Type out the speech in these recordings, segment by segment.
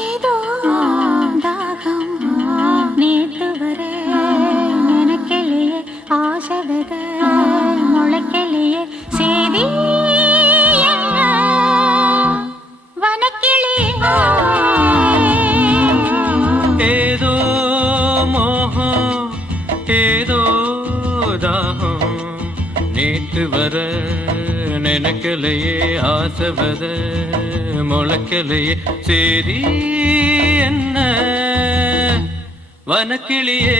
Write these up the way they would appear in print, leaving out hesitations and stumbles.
ஏதோ தாகம் நேத்து வர நினைக்கலையே ஆசைவத முளைக்கலையே சேதி வனக்கிளி ஏதோ மோகம் ஏதோ தாகம் நேத்து வர நினைக்கலையே ஆசைவத முளைக்கலையே சேதி என்ன வனக்கிளியே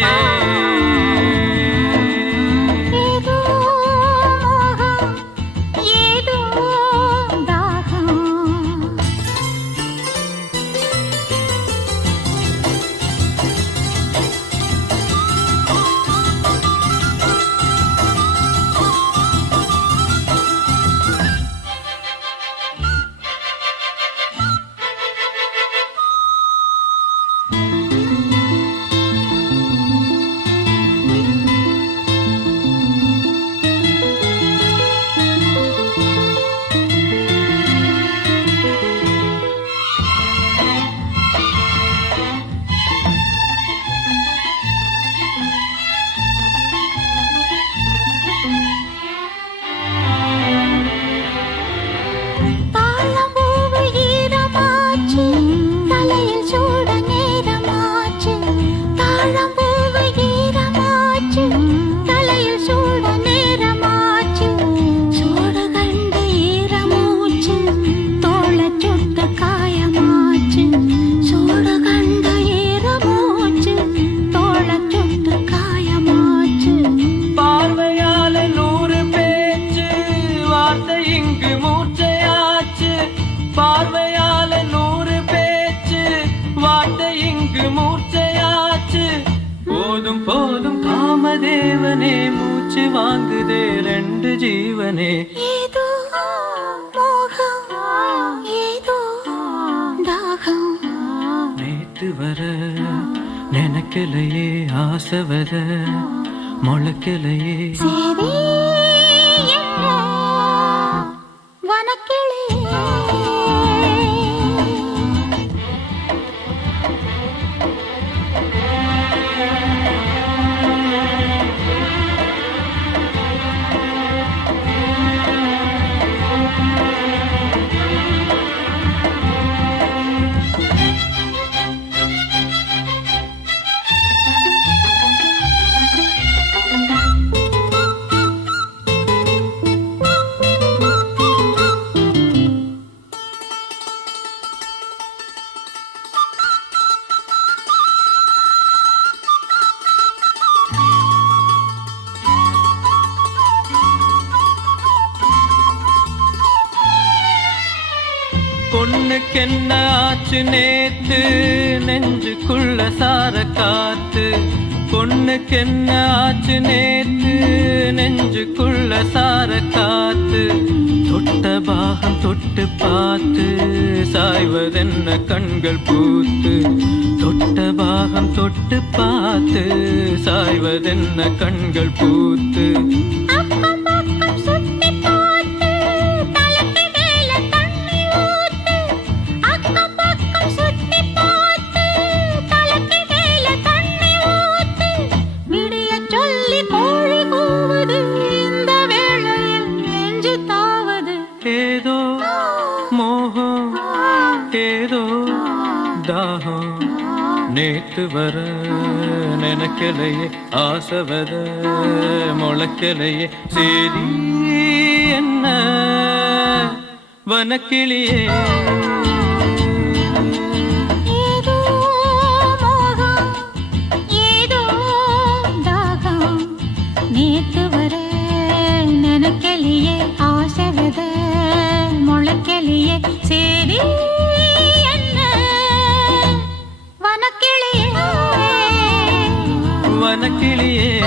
பார்வையால 100 பேச்சு வார்த்தை இங்கு மூர்ச்சையாச்சு போதும் போதும் காமதேவனே மூச்சு வாங்குதே 2 ஜீவனே ஏதோ மோகம் ஏதோ தாகம் நேத்து வர நினைக்கலையே ஆசைவத முளைக்கலையே சேதி வனக்கிளி பொண்ணுக்கென்ன ஆச்சு நேத்து நெஞ்சுக்குள்ள சார காத்து பொண்ணுக்கென்ன ஆச்சு நேத்து நெஞ்சுக்குள்ள சார காத்து தொட்ட பாகம் தொட்டு பார்த்து சாய்வதென்ன கண்கள் பூத்து தொட்ட பாகம் தொட்டு பார்த்து சாய்வதென்ன கண்கள் பூத்து ஏதோ மோகம் ஏதோ தாகம் நேத்து வர நினைக்கலையே ஆசைவத முளைக்கலையே சேதி என்ன வனக்கிளியே நேத்து வர நினைக்கலையே ஆசைவத முளைக்கலையே சேதி என்ன வனக்கிளியே